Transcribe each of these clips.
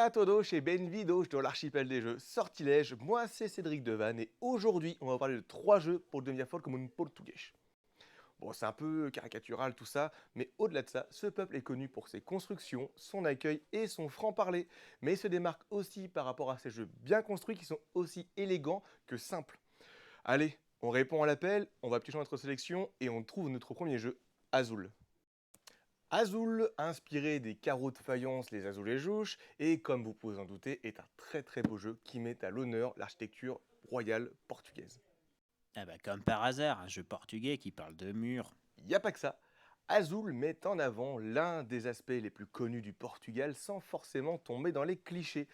Hola a todos et benvidos dans l'archipel des jeux Sortilège. Moi, c'est Cédric Devanne et aujourd'hui, on va parler de 3 jeux pour devenir fort comme un portugais. Bon, c'est un peu caricatural tout ça, mais au-delà de ça, ce peuple est connu pour ses constructions, son accueil et son franc-parler. Mais il se démarque aussi par rapport à ces jeux bien construits qui sont aussi élégants que simples. Allez, on répond à l'appel, on va piocher notre sélection et on trouve notre premier jeu, Azul. Azul, inspiré des carreaux de faïence, les azulejos, et comme vous pouvez en douter, est un très beau jeu qui met à l'honneur l'architecture royale portugaise. Ah bah comme par hasard, un jeu portugais qui parle de murs. Il n'y a pas que ça. Azul met en avant l'un des aspects les plus connus du Portugal sans forcément tomber dans les clichés.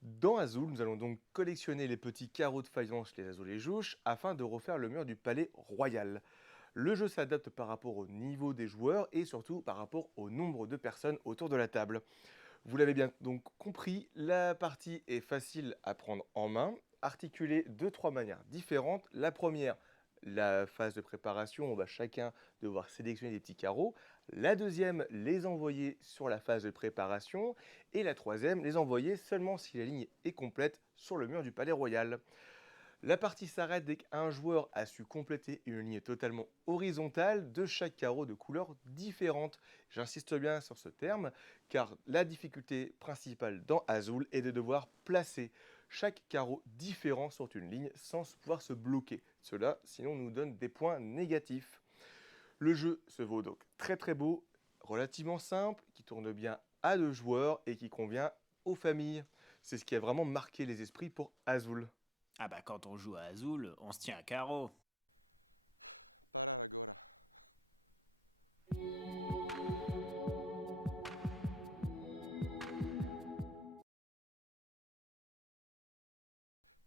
Dans Azul, nous allons donc collectionner les petits carreaux de faïence, les azulejos, afin de refaire le mur du palais royal. Le jeu s'adapte par rapport au niveau des joueurs et surtout par rapport au nombre de personnes autour de la table. Vous l'avez bien donc compris, la partie est facile à prendre en main, articulée de 3 manières différentes. La première, la phase de préparation, on va chacun devoir sélectionner des petits carreaux. La deuxième, les envoyer sur la phase de préparation. Et la troisième, les envoyer seulement si la ligne est complète sur le mur du palais royal. La partie s'arrête dès qu'un joueur a su compléter une ligne totalement horizontale de chaque carreau de couleur différente. J'insiste bien sur ce terme, car la difficulté principale dans Azul est de devoir placer chaque carreau différent sur une ligne sans pouvoir se bloquer. Cela, sinon, nous donne des points négatifs. Le jeu se vaut donc très beau, relativement simple, qui tourne bien à 2 joueurs et qui convient aux familles. C'est ce qui a vraiment marqué les esprits pour Azul. Ah bah quand on joue à Azul, on se tient à carreau. Parar agora.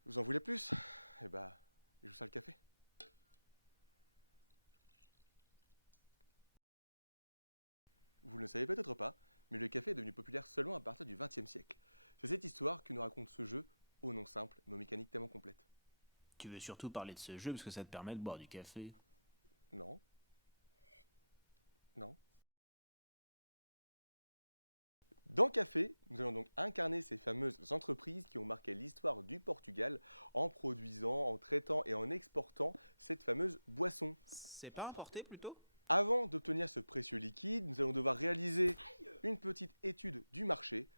Vous en voulez plus? Eh bah, je vous sers le café. Vous ne le savez peut-être pas, mais le café est devenu populaire seulement à partir du XXe siècle. C'est cette histoire que nous raconte ce jeu, au nom simple, mais aux mécaniques tellement complètes. Tu veux surtout parler de ce jeu parce que ça te permet de boire du café. Non, non. Dans Café, nous allons donc incarner ces fameuses entreprises qui ont marqué l'histoire du Portugal en produisant, en traitant et en exportant cette fameuse boisson. C'est pas importé plutôt? Avant d'obtenir ce précieux liquide, nous allons devoir réaliser une petite étude du marché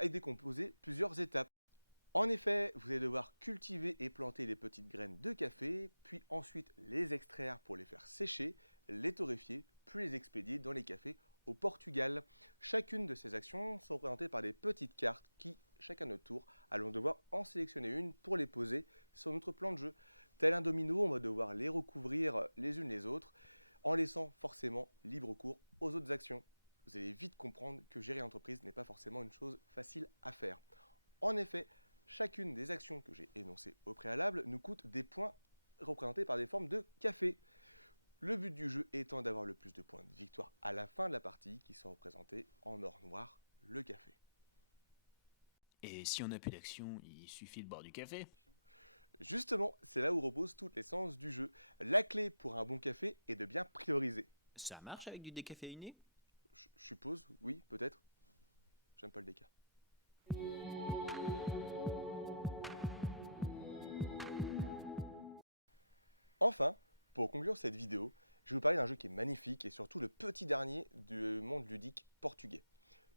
et décomposer plusieurs étapes. En effet, vous allez devoir cultiver et planter les petites graines de café, puis ensuite les extraire pour les faire sécher, les torréfier, puis les expédier dans les cafés au Portugal. Chacune de ces actions sont représentées par des petites cartes qui, chacun notre tour, allons devoir en sélectionner une pour les poser sur notre plan de jeu. Tel un domino, on va devoir les recouvrir les unes les autres en laissant forcément libre cours aux autres actions. Vous allez vite comprendre que gérer l'entreprise n'est pas forcément une chose facile à faire. En effet, chacune des actions que j'ai énoncées au préalable nous coûte des points représentés par des formes de café. Le but du jeu étant d'avoir le plus de points de victoire à la fin de la partie qui sont représentés en or noir, le café. Et si on n'a plus d'action, il suffit de boire du café. Justement, c'est là où repose toute l'essence du jeu. La clé pour un bon café est de bien prioriser. Ça marche avec du décaféiné? Je suppose, oui, peut-être. J'aime pas le déca. Enfin, pour conclure cette vidéo, je vais vous parler d'un jeu qui est magnifique et surtout le petit dernier du monde ludique portugais.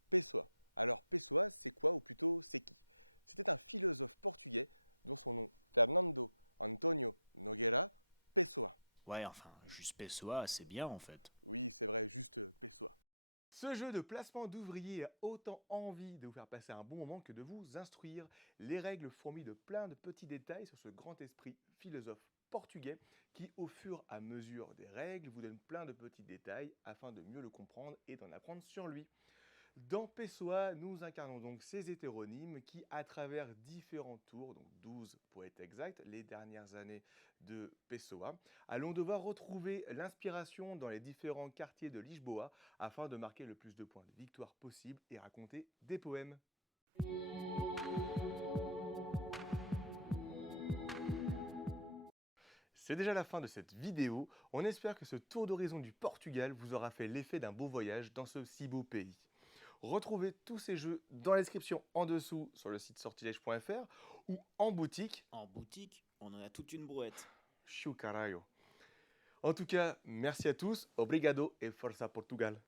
Pessoa. Alors Pessoa, c'est quoi ou plutôt c'est qui? C'était un philosophe portugais dont son nom Fernando Antonio Nogueira Pessoa. Ouais, enfin, juste Pessoa, c'est bien en fait. Oui, c'est vrai, juste Pessoa. Ce jeu de placement d'ouvriers a autant envie de vous faire passer un bon moment que de vous instruire. Les règles fourmillent de plein de petits détails sur ce grand esprit philosophe portugais qui, au fur et à mesure des règles, vous donne plein de petits détails afin de mieux le comprendre et d'en apprendre sur lui. Dans Pessoa, nous incarnons donc ces hétéronymes qui, à travers différents tours, donc 12 pour être exact, les dernières années de Pessoa, allons devoir retrouver l'inspiration dans les différents quartiers de Lisboa afin de marquer le plus de points de victoire possible et raconter des poèmes. C'est déjà la fin de cette vidéo. On espère que ce tour d'horizon du Portugal vous aura fait l'effet d'un beau voyage dans ce si beau pays. Retrouvez tous ces jeux dans la description en dessous sur le site sortilège.fr ou en boutique. En boutique, on en a toute une brouette. Chiu caralho. En tout cas, merci à tous, obrigado et força Portugal.